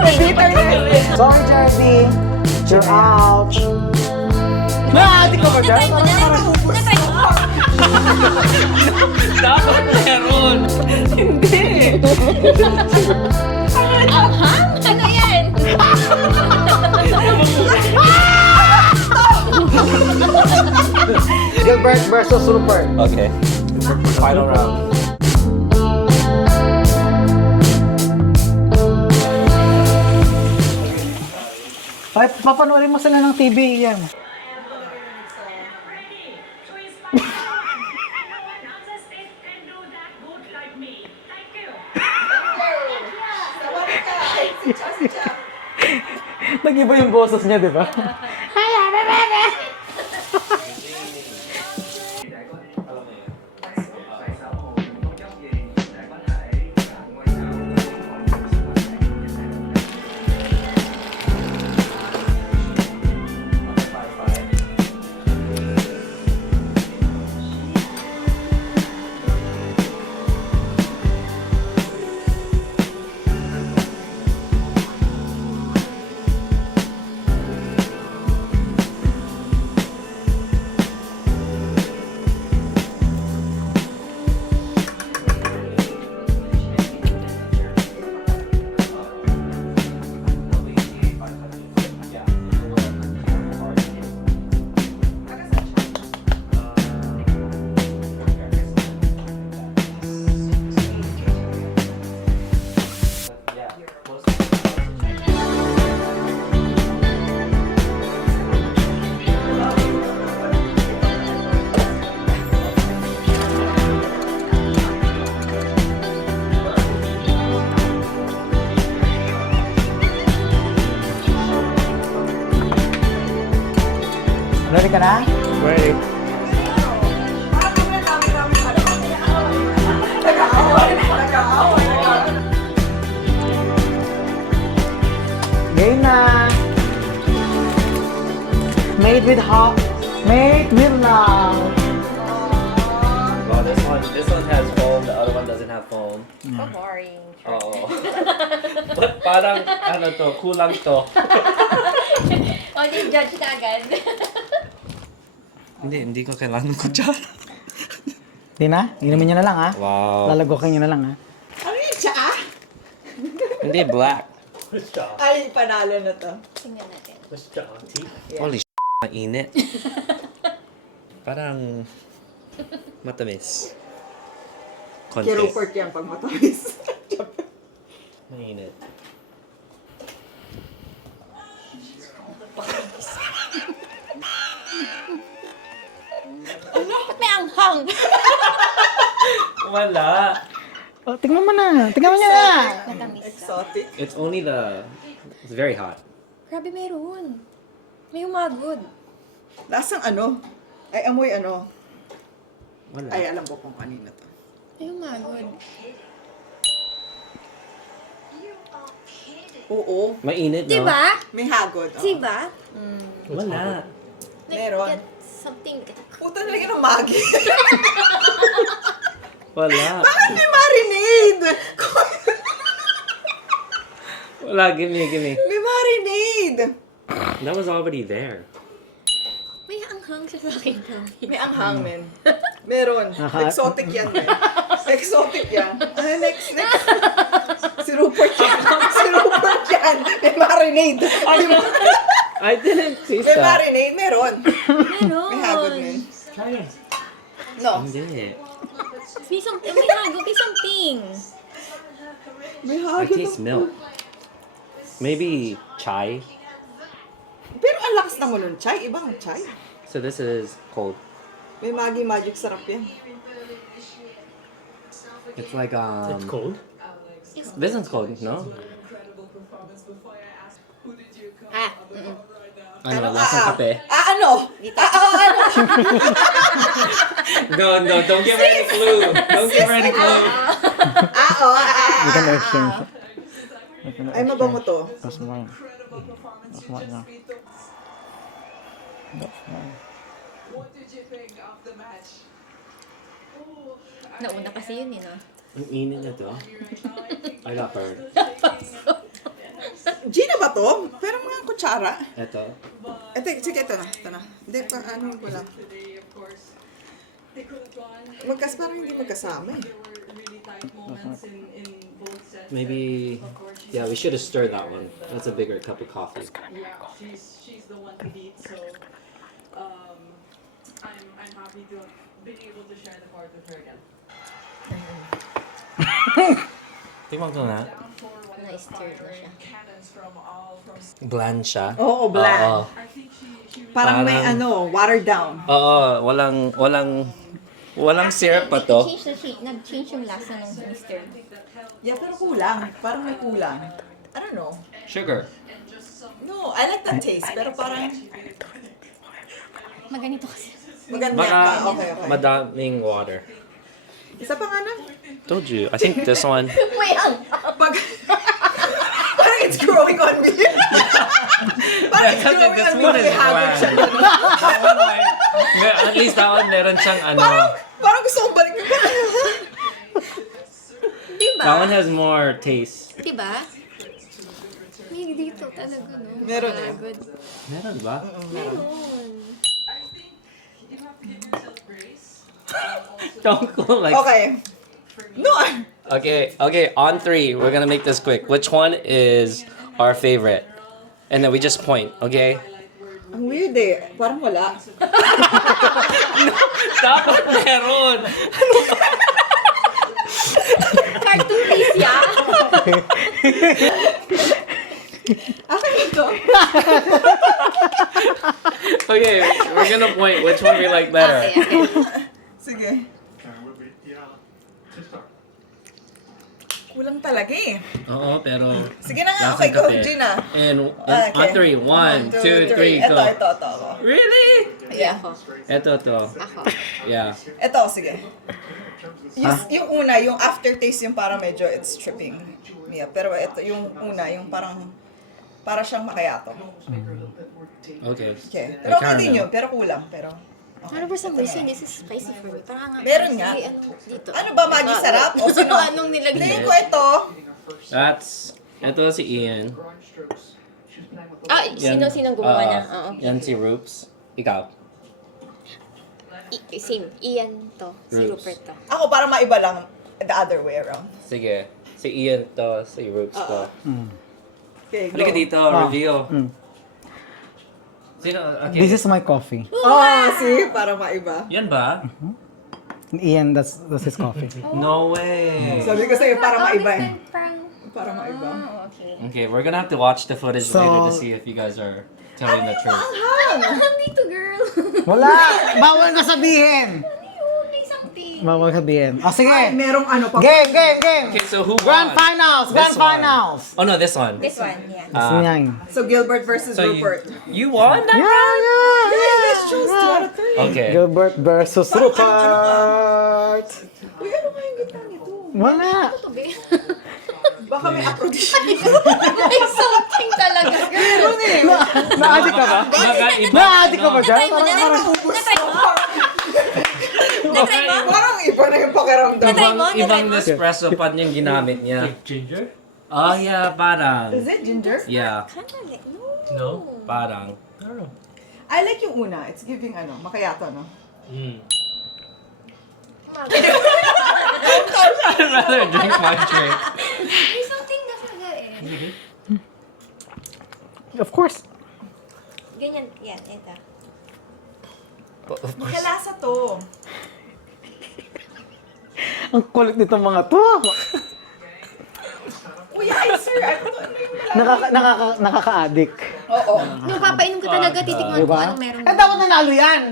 Bitter na. Sorry, Jersey. You're out. Di ko ba dyan? Natry mo na. Natry mo. Dapat meron. Hindi. Ano yan? Gilbert versus Rupert. Okay. Final round. Ay, papanoorin mo sila ng TV yan. Nag-iba yung boses niya, di ba? Ready ka na? Ready. Game na! Made with hot. Made with love. Well, this one has foam. The other one doesn't have foam. So boring. Oo. But parang, ano to, kulang to. O, di judge na agad. Hindi ko kailangan kutsara. Di na? Inumin niya na lang ha? Wow. Lalagokin niya na lang ha? Ano yung tsaa? Hindi, black. Ay, panalo na to. Tingnan natin. Holy mainit. Parang matamis. Konti. Kay Rupert yan pag matamis. Mainit. Ba't may anghang? Wala. Oh, tingnan mo na. Tingnan mo niya na. Matamis lang. Exotic. It's only it's very hot. Grabe, mayroon. May humagod. Lasang ano? Ay, amoy ano? Wala. Ay, alam ko kung kanina to. May humagod. Oo. Mainit, no? Diba? May hagod. Oh. Diba? Wala. Meron. Get something. Puta na ng magi. Wala. Bakit may marinade? Wala, give me. May marinade. That was already there. May anghang siya sa akin kami. May anghang, men. Meron. Exotic yan, men. Exotic yan. Next. Si Rupert yan. Si Rupert yan. May marinade. I didn't taste May that. marinade. Meron. Meron. May hagod, men. Try it. No. Hindi. May something. May hagod. May something. May I hagod. taste milk. Maybe chai. Pero ang lakas naman nun, chai. Ibang chai. So this is cold. May magic sarap yan. It's like It's cold. This one's cold, no? Ah. Ano, lasang kape. Ano? Ano? No, don't give her any clue. Don't give her any clue. You can exchange. Ay, mabango to. That's mine. That's mine now. That's mine. Nauna kasi yun eh, no? Ang init na to. I got burned. ba to? Pero mga kutsara. Ito. Ito, sige, ito na. Ito na. Hindi pa, ano ko lang. Parang hindi magkasama eh. Maybe, yeah, we should have stirred that one. That's a bigger cup of coffee. She's the one to beat, so I'm happy to be able to share the court with her again. Tingnan ko na. Na-stir na siya. Cannons from all from Bland siya. Oo, bland. Oo. I think she Parang may Parang- watered down. Oo, walang syrup pa to. Nag-change yung lasa ng Mr. Yeah, pero kulang. Parang may kulang. I don't know. Sugar. No, I like that taste. Pero parang Maganito kasi. maganda. Baka Okay. madaming water. Isa pa nga na. Told you. I think this one. Wait, Pag... parang it's growing on me. Parang it's growing on me. May habit siya doon. At least that one meron siyang ano. Parang gusto kong balik yung Diba? That one has more taste. Diba? May dito talaga, no? Meron eh. Good. Meron ba? Meron. Don't go like. Okay. No, Okay, on 3, we're gonna make this quick. Which one is our favorite? And then we just point, okay? ang weird eh. Parang wala. Dapat meron! Cartoon piece, yeah? Akin ito. Okay, we're gonna point which one we like better. Okay. Sige. Kulang talaga eh. Oo, pero... Sige na nga. lasang Okay, go, kape. Gina. And Okay. on 3, 1, 2, 3, go. Ito. Really? Yeah. Ito. Ako. Yeah. Ito, sige. Yung una, yung aftertaste yung parang medyo it's tripping me up. Pero ito, yung una, yung para siyang makayato. Okay. Okay. Pero okay caramel. din yun, pero kulang. Pero, Ano for some reason, this is spicy for me. Parang nga, Meron nga. may ano dito. ano ba, Maggie sarap? O sino? Anong nilagay? Tingin ko ito. Ito si Ian. Ah, sino-sinong gumawa niya? Oo. Yan si Roops. Ikaw. Same. Ian to. Si Roots. Rupert to. Ako para maiba lang the other way around. Sige. Si Ian to, si Roops to. Okay, go. Halika dito, reveal. Sino? Okay. This is my coffee. Oh, see? Para maiba. Yan ba? Ian, that's his coffee. No way. Sabi ko sa'yo, para maiba eh. Parang, Para maiba. okay. Okay, we're gonna have to watch the footage So- later to see if you guys are telling the truth. Ang dito, girl. Wala! Bawal ka sabihin! May something. Bawal sabihin. O sige! Ay, merong ano pa. Game! Okay, so who Grand won? finals! This Grand one. finals! Oh no, this one. This one, yeah. Yan. So Gilbert versus So Rupert. you won that? Yeah! Let's choose 2 out of 3. Okay. Gilbert versus Rupert! Uy, ano nga yung gitna nito? Wala! Ito, be. Baka may approach. May something talaga, girl. Na-addict ka ba? Nakaiba. Na-addict ka ba dyan? Na-try mo, na-try mo. Na-try mo? Na-try mo? Parang iba na yung pakiramdam. Na-try mo? Ibang Nespresso pan yung ginamit niya. Ginger? Oh yeah, parang. Is it ginger? Yeah, Kinda like, No? parang. I don't know. I like yung una. It's giving makayato, no? I'd rather drink my drink. May something na talaga eh. Of course. Ganyan, yan, ito. Makalasa to. Ang kulit nitong mga to. Uy, ay, sir. Ano to? Ano yung Nakaka-addict. Oo. Nung papainom ko talaga, titikman ko Diba? anong meron. Eh, dapat nanalo yan.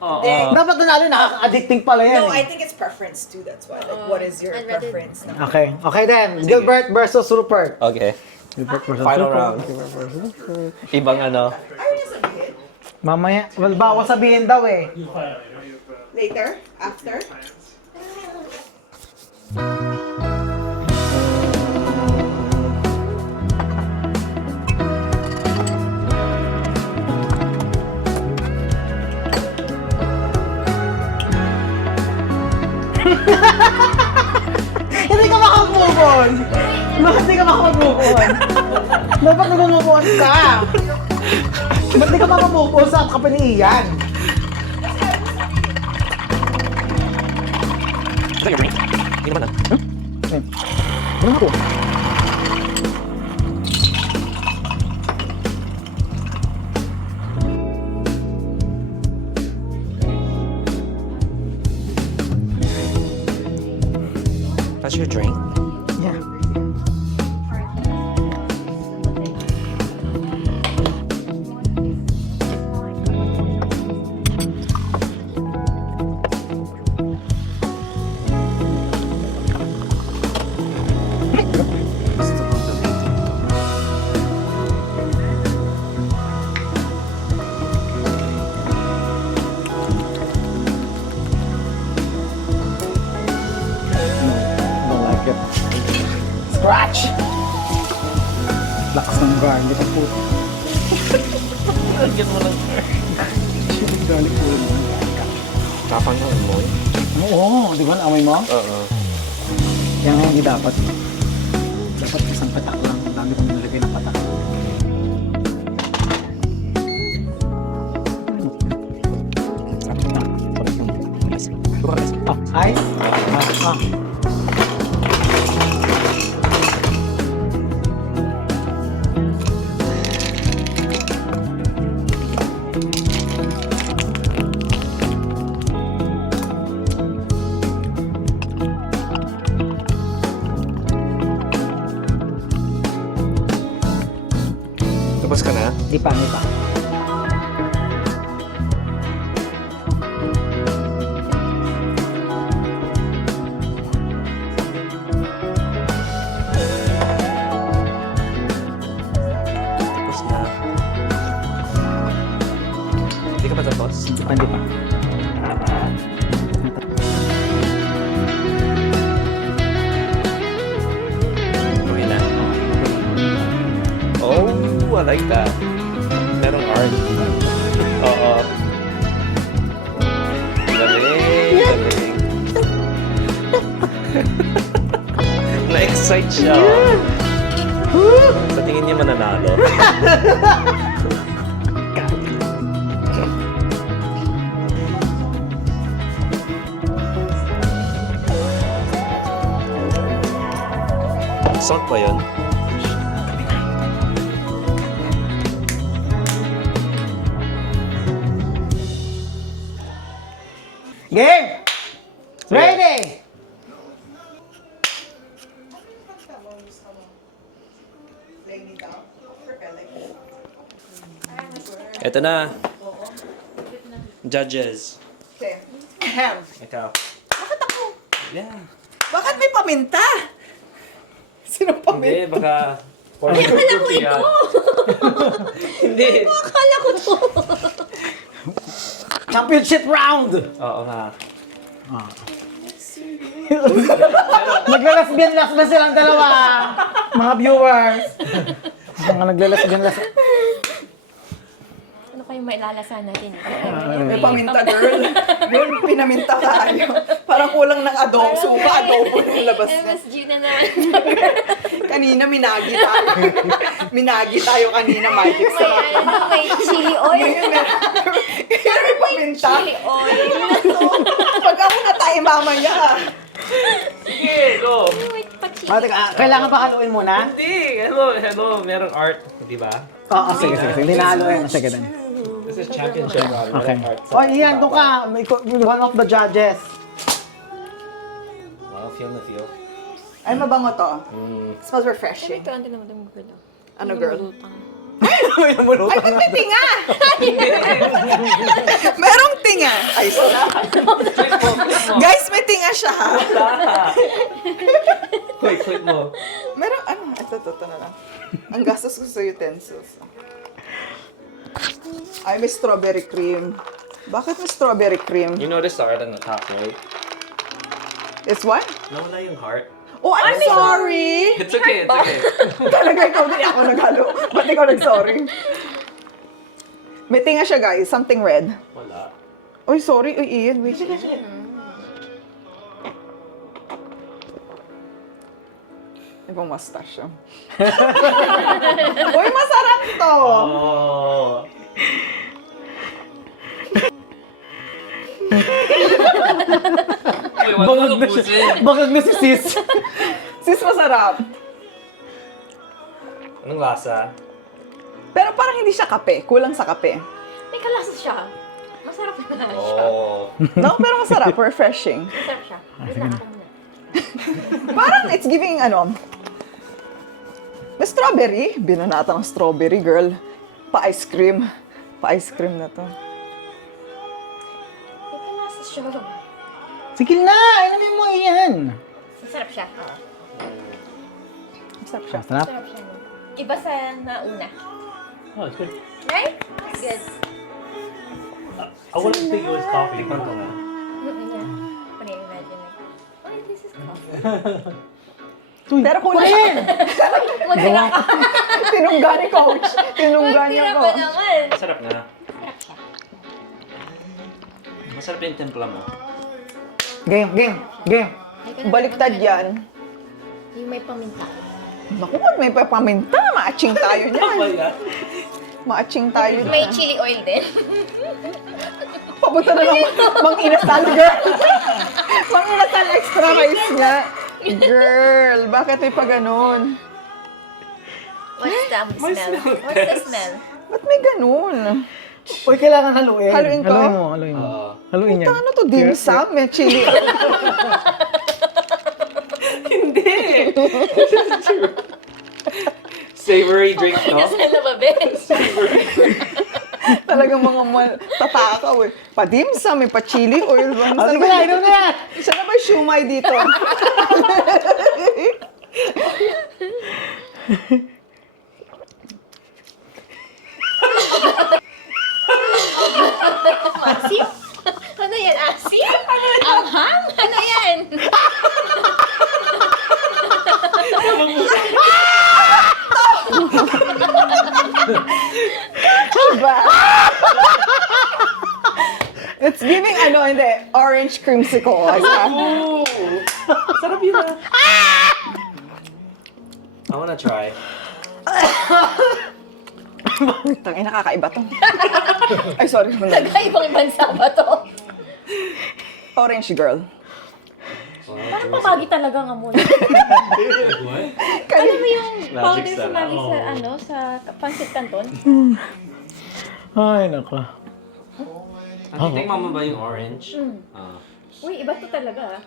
Oo. Dapat nanalo, nakaka-addicting pala yan. No, eh. I think it's preference too. That's why. Like, what is your I'd rather- preference? Okay, okay then. Gilbert versus Rupert. Okay. Gilbert versus Final Rupert. round. Ibang ano. Ayaw niya sabihin. Mamaya, well, bawal sabihin daw eh. Later? After? Hindi ka makamove on. Bakit di ka makapag-move on? Dapat nag-move on ka. Ba't di ka makapag-move on sa kapaniyan? Is that your drink? Hindi naman ah. Ano ako? That's your drink? Yeah. Don't like it. Scratch! Lakas ng garlic ang puto. Lagyan mo lang. Garlic po. Tapang na mo. Oo, di ba? Amoy mo? Oo. Yan nga hindi dapat. Dapat isang patak lang. Ang dami kong nilagay ng patak. Ay? Tapos ka na? Di pa, di pa. Tapos na. Hindi ka pa tapos? Di pa, di pa. Okay na. Oh, I like that. Merong art. Oo. Galing, galing. Na-excite siya. Sa tingin niya mananalo. Salt ba yun? Game! Ready! Ito na. Judges. Okay. Ahem. Ikaw. Bakit ako? Yeah. Bakit may paminta? Sino paminta? Hindi, baka... Akala ko ito! Hindi. Akala ko to! Championship round! Oo nga. Naglalasbian-las ba silang dalawa? Mga viewers. Mga naglalasbian-las. Ano kayong mailalasan natin? May paminta, girl. Girl, pinaminta tayo. Parang kulang ng adobo. Suka, adobo yung labas na. MSG na naman. Kanina, minagi tayo. Minagi tayo kanina, magic May sarap. ano, may chili oil. Kaya may paminta. Chili oil. Pag ako na tayo mamaya. Sige, go. Wait, pa-chili. Kailangan pa haluin muna? Hindi. Hello. Merong art. Di ba? Oo, sige. Hindi na haluin. Sige din. This is championship round. Okay. Merong art. O, Ian, doon ka. One of the judges. Wow, feel na feel. Ay, mabango to. Mm. Smells Ay, refreshing. ito, ang naman ng girl. Ano, girl? Lumulutang. Ay, ba't may tinga? Merong tinga. Ay, salamat. Guys, may tinga siya, ha? Quick mo. Meron, ano? Ito na lang. Ang gastos ko sa utensils. Ay, may strawberry cream. Bakit may strawberry cream? You noticed the art on the top, right? It's what? Nawala yung heart. Oh, I'm sorry! It's okay. Talaga ikaw din ako naghalo. Ba't ikaw nag-sorry? May tinga siya, guys. Something red. Wala. Uy, sorry. Uy, Ian. Wait. Ibang mustache. Uy, masarap to! Oh. Wait, wag mo ubusin. Bangag na si sis. Sis, masarap. Anong lasa? Pero parang hindi siya kape. Kulang sa kape. May kalasa siya. Masarap na siya. Oh. No, pero masarap. Refreshing. Masarap siya. Wait lang ako muna. Parang it's giving may strawberry. Binanata ng strawberry, girl. Pa-ice cream. Pa-ice cream na to. May kalasa siya. Sige na, inumin mo yan. Masarap siya. Masarap siya. Masarap. Masarap siya. No? Iba sa nauna. Oh, it's good. Right? It's good. I wouldn't think it was coffee. Tikman ko nga. Yeah. When I imagine like, oh, this is coffee. Uy, Pero kulang. Magtira ka. Tinungga ni coach. Tinungga niya Magtira ko. pa naman. Masarap na. Masarap siya. Masarap yung templa mo. Game, game, game. Baliktad yan. Yung may paminta. Naku, may papaminta. Maaching tayo dyan. Maaching tayo May dyan. chili oil din. Papunta na lang. Mang-inasal, girl. Mang-inasal extra rice nga. Girl, bakit may pa ganun? What's the smell? What's the smell? Ba't may ganun? Uy, kailangan haluin. Haluin ko? Haluin mo, haluin mo. Oo. Haluin yan. Ano to, dim sum? May chili. Savory drink, no? Kasi nababes. Talagang mga tatakaw eh. Pa-dim sum, may pa-chili oil. Oh, sige na, inom na yan. Isa na ba yung shumay dito? Asim? Ano yan? Asim? Anghang? Ano yan? Diba? It's giving hindi, orange creamsicle. Ooh! Sarap yun ah. I wanna try. Tangin, nakakaiba to. Ay, sorry. Nagkaibang bansa ba to? Orange girl. Parang pamagi talaga nga muna. Alam mo yung powder Magic sumagi sarap. sa sa pancit canton? Ay, nako. Titikman mo ba yung orange? Uy, iba to talaga.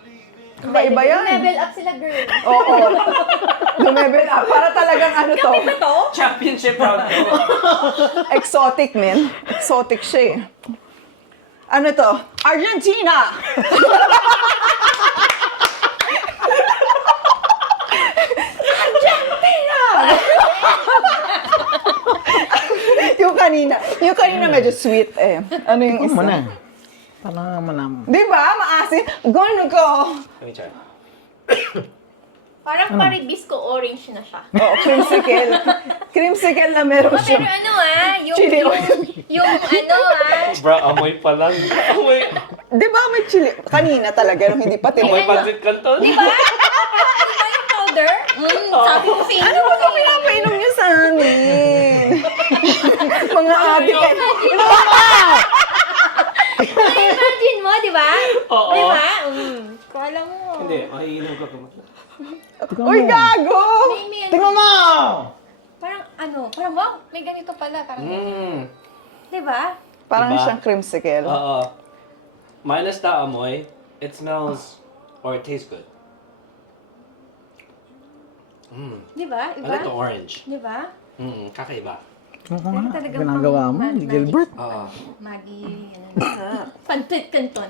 Kakaiba yan. Level up sila, girl. Oo. Lumebel up. Para talagang to. Ito to? Championship round. Exotic, man. Exotic siya eh. Ano to? Argentina! Argentina! yung kanina medyo sweet eh. Ano yung Ano mo isa? na. Parang manam. Di ba? Maasim. Gano'n ko. Let me try. Parang paribisco orange na siya. Oo, creamsicle. Creamsicle na meron Pero siya. ano yung, Chili yung, oil. yung ano Bro, amoy pa lang. Amoy. Di ba may chili? Kanina talaga, nung hindi pa Amoy tinignan. pancit canton. di ba? Ano ba yung powder? Sabi ko sa inyo. Ano ba pinapainom niyo sa amin? Mga adik. Imagine mo, di ba? Oo. Di ba? Kala mo. Hindi, maiinom ka pa. Uy, gago! May Tingnan mo! parang wow, may ganito pala. Parang ganyan. Di ba? Parang Diba? siyang creamsicle. Oo. Minus the amoy, it smells or it tastes good. Di ba? I Iba? like the orange. Di ba? Kakaiba. Ano ka Pero nga? talagang Ginagawa mo, magic. Gilbert. Oo. Maggi. Pancit canton.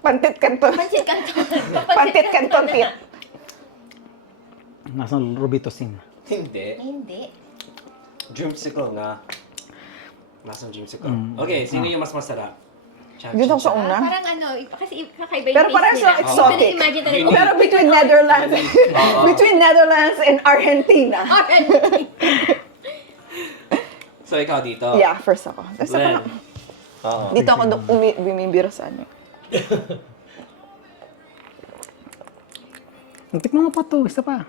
Pantit kanton. Pancit canton. Pantit kanton tit. Nasa Robitussin. Hindi. Hindi. Dreamsicle nga. Nasaan dreamsicle? Okay, sino yung mas masarap? Yun ako sa una. Parang kasi kakaiba yung Pero taste parang nila. siya exotic. Imagine talaga. Unique. Pero between Netherlands, between Netherlands and Argentina. So, ikaw dito. Yeah, first ako. Tapos Len. ako, Oo. dito ako bumibira sa ano. Tikman mo pa to, isa pa.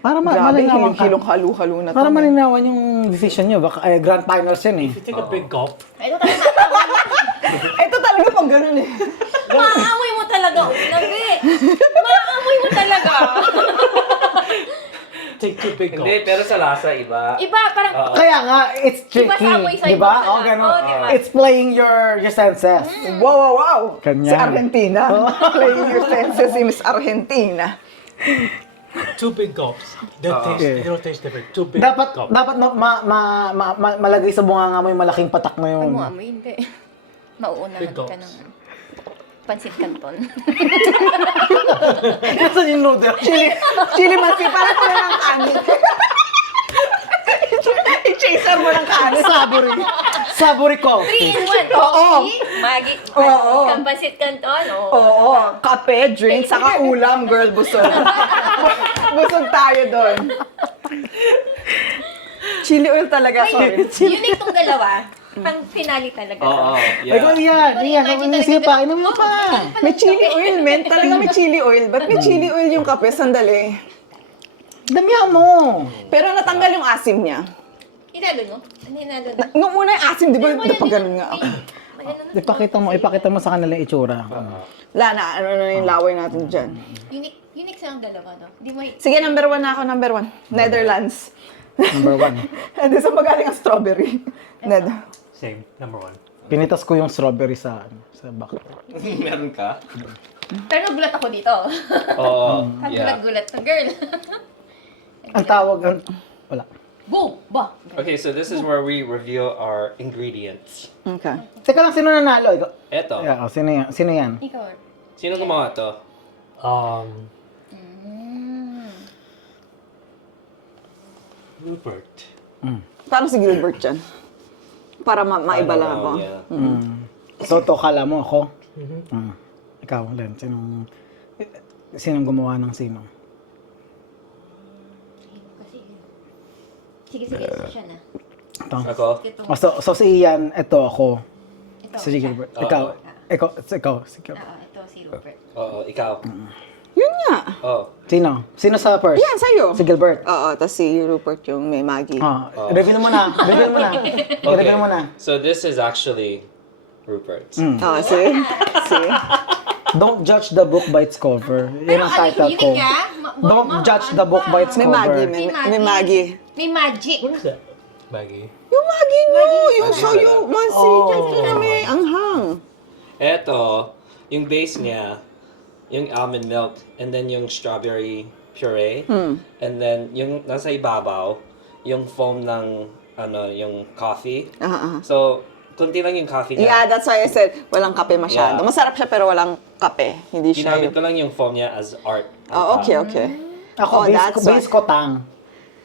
Para Grabe, malinawan ka. hilong halo-halo na to. Para malinawan yung decision nyo. Baka, grand finals yan eh. If you take a big gulp, Ito talaga. Ito talaga pag ganun eh. Maaamoy mo talaga. Lagi. Maaamoy mo talaga. take 2 big Hindi, gulps. pero sa lasa, iba. Iba, parang... Kaya nga, it's tricky. Iba sa amoy sa Di ba? iba Oh, pala. ganun. Oh, di ba? It's playing your senses. Wow, wow, wow. Ganyan. Si Argentina. Playing your senses si Miss Argentina. 2 big gulps. It'll taste different. 2 big Dapat gulps. malagay sa bunganga mo yung malaking patak mo yun. Amoy, hindi. Mauunahan Big ka gulps. ng pansit canton. Nasaan yung noodle? Chili mansi, parang pala ng kanin. I-chaser mo ng kanin. Saburi ko. 3-in-1. Oo. Magi. Oo. Pansit canton. Oo, kape, drink, saka ulam, girl, busog. Busog tayo doon. Chili oil talaga, sorry. Unique tong dalawa. Pang finale talaga. Oo, Ikaw yeah. yan. Sige pa. Inom mo pa. May chili oil, men. Talaga may chili oil. Ba't may chili oil yung kape? Sandali. Damihan mo. Pero natanggal yung asim niya. Hinalo no? Ano hinalo no? Nung una yung asim, di ba? Pa ganun nga. Ipakita mo sa kanila yung itsura. Wala na, ano na yung laway natin dyan. Unique silang dalawa, no? Di mo Sige, number 1 na ako, number 1. Netherlands. Number 1. Hindi sa magaling ang strawberry. Ned. Same, number 1. Pinitas ko yung strawberry sa back. Meron ka? Pero nagulat ako dito. Oo, yeah. Gulat-gulat to, girl. Ang tawag, wala. Go! Ba! Okay, so this is where we reveal our ingredients. Okay. Teka lang, sino nanalo? Ikaw? Eto. Yeah, sino yan? Sino yan? Ikaw. Sino gumawa to? Rupert. Parang si Gilbert dyan. Para maiba lang ako. Yeah. So, to kala mo ako? Ikaw, Len, sinong gumawa ng sino? Sige, siya na. Ito. Ako? So si Ian, ito ako. Ito. Si Gilbert. Ikaw. Si Gilbert. Ito si Rupert. Oo, ikaw. Yun nga. Oh. Sino? Sino sa first? Yan, sa'yo. Si Gilbert. Oo, tapos si Rupert yung may Maggie. Reveal mo na. Reveal mo na. So this is actually Rupert's. Oo, see? See? Don't judge the book by its cover. Yun ang title ko. Unique nga. Don't judge the book by its May cover. Maggie, may Maggie. May magic. What is that? Maggie. Yung Maggie nyo! Yung Maggie soyo, pala. mansi, dyan may anghang. Eto, yung base niya, yung almond milk, and then yung strawberry puree, and then yung nasa ibabaw, yung foam ng yung coffee. So, kunti lang yung coffee niya. Yeah, that's why I said, walang kape masyado. Yeah. Masarap siya pero walang kape. Hindi siya Ginamit yung... ko lang yung foam niya as art. Oh, okay, okay. Ako, Oh, that's base ko tang.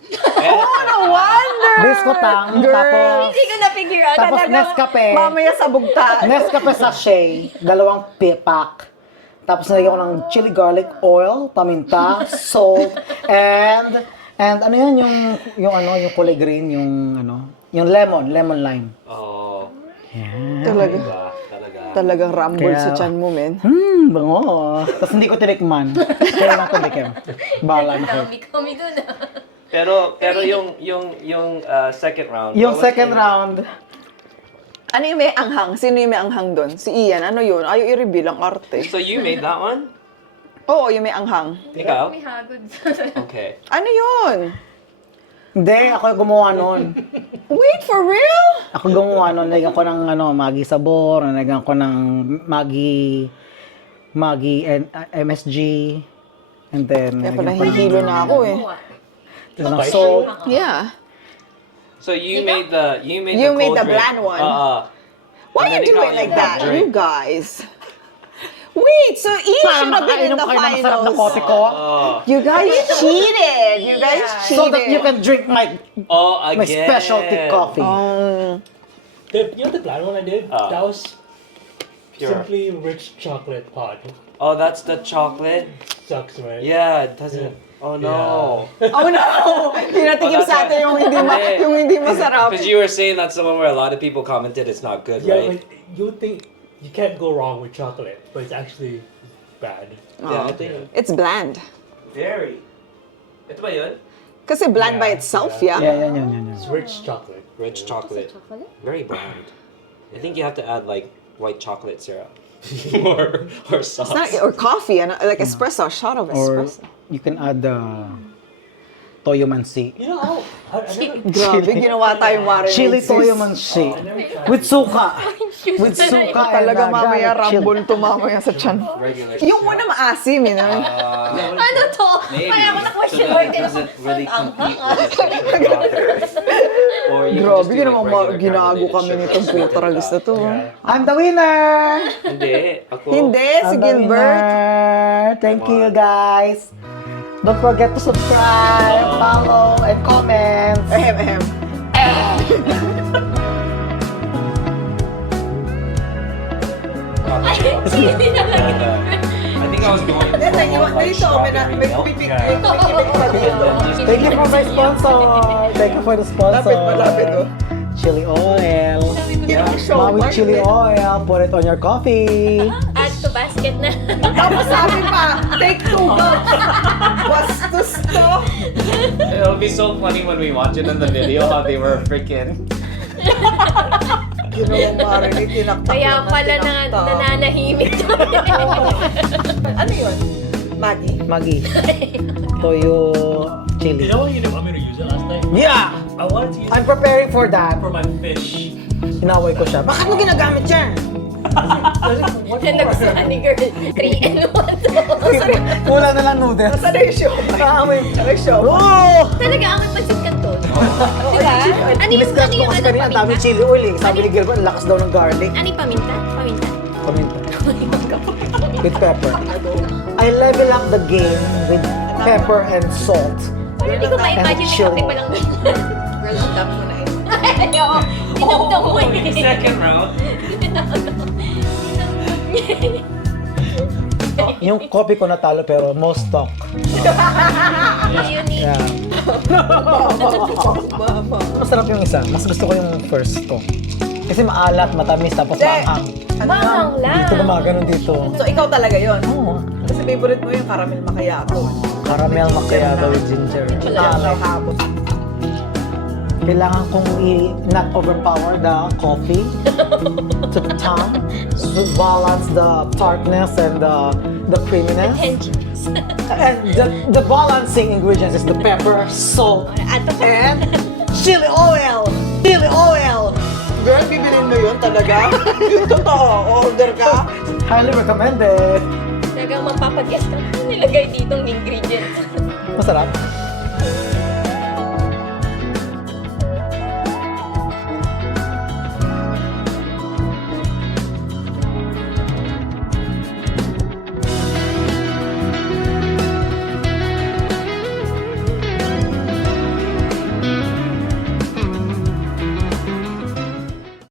No wonder! Base ko tang. Girl. Tapos, Hindi ko na-figure out. tapos Talaga. Nescafe. Mamaya sa bugta. Nescafe sachet. 2 pack. Tapos nalagyan ko ng chili garlic oil, paminta, salt, and ano yan, yung kulay green, yung lemon lime. Oh, Talaga. talaga. Talagang rumble Kaya- sa chan mo, men. Bango. Tapos hindi ko tinikman. Kaya lang tinikman. Bahala na kayo. Kami dun ah. Pero yung second round. Yung what was second in- round, Ano yung may anghang? Sino yung may anghang doon? Si Ian, ano yun? Ayaw i-reveal ang arte. So you made that one? Oo, yung may anghang. Ikaw? May hagod. Okay. Ano yun? hindi, ako yung gumawa nun. Wait, for real? Ako gumawa nun, nalagyan ko ng Maggi Sabor, nalagyan ko ng Maggi and MSG, and then Kaya pala nalagyan ko ng- hihilo na ako eh. ng salt. Yeah. So you made the You cold made the drink. bland one. And Why then you do ikaw it like yung hot that? drink. You guys. Wait, so Ian Para should have been in makainom the kayo ng masarap na finals. kote ko. You guys cheated. You guys cheated. So that you can drink my Again. specialty coffee. You know the blind one I did? That was Pure. simply rich chocolate pod. Oh, that's the chocolate? Sucks, right? Yeah, it doesn't. Oh no. Oh no! Tinatikim sa atin yung hindi masarap. Because you were saying that's the one where a lot of people commented it's not good, Yeah, right? but you think you can't go wrong with chocolate, but it's actually bad. Yeah, I think It's bland. very. Ito ba yun? Kasi bland by itself, yeah? Yeah, yan. It's rich chocolate. Rich chocolate. Very bland. I think you have to add like white chocolate syrup. or sauce. It's not, or coffee, like espresso, a shot of Or espresso. you can add toyo mansi. You know, I never. Grabe, ginawa tayong marinade. Chili toyo mansi. With suka. With suka and Talaga mamaya garlic chili. rambol to mamaya sa tiyan. Regular Yung una maasim, you know? Ano to? Kaya ako na question mark din ako. really compete with the Or you can just Grabe, do, like, ginagawa regular ginago caramelized kami sugar nitong sweetened putralis na to. I'm the winner! Hindi. Ako. Hindi, si I'm the Gilbert. winner. Thank you, guys. Don't forget to subscribe, follow, and comment. Ahem. I think I was going for Dito, more like strawberry milk. Thank you for my sponsor. Thank you for the sponsor. Malapit, oh. Chili oil. Show, Maui Mark. chili oil. Put it on your coffee. Add to basket na. Tapos sabi pa, take 2 gulps. Bastos to. It'll be so funny when we watch it in the video how they were freaking. Ginawang marinade, tinaktak Kaya lang ng pala tinaktak. nananahimik to. Ano yun? Maggie? Maggi. Toyo You chili. know what you didn't want me to use it last night? Yeah! I wanted to use I'm it preparing for that. for my fish. Inaway ko siya. Bakit mo ginagamit yan? Nagustuhan ni girl. 3 and 1. Kulang na lang noodles. Saan na yung show? Amoy. Ano yung show? Oh! Talaga ang pansit kanton. Diba? Ano yung Discuss ko kasi kanina, ang dami paminta? chili oil eh. Sabi ni Gilbert, ang lakas daw ng garlic. Ano yung paminta? Paminta. Paminta. With pepper. I level up the game with pepper and salt. Parang hindi ko ma-imagine And na chili. kape pa lang. Girl, ang dami mo na yun. Ayaw. Dinamdam mo eh. Second round. Yung coffee ko natalo pero most stock. Unique. Yeah. Mama. Masarap yung isa. Mas gusto ko yung first ko. Kasi maalat, matamis, tapos maanghang. Manghang lang. Dito gumagano dito. So, ikaw talaga yun? Oo. Kasi favorite mo yung caramel macchiato. Caramel macchiato with ginger. Wala Alat. may habot. Kailangan kong not overpower the coffee to the tongue to balance the tartness and the creaminess. Tensions. And the balancing ingredients is the pepper, salt, Add to and chili oil. Chili oil. Girl, bibilin mo yun talaga? Yung totoo, order ka? Highly recommended. Talagang mapapagyas ka nilagay ditong ingredients. Masarap.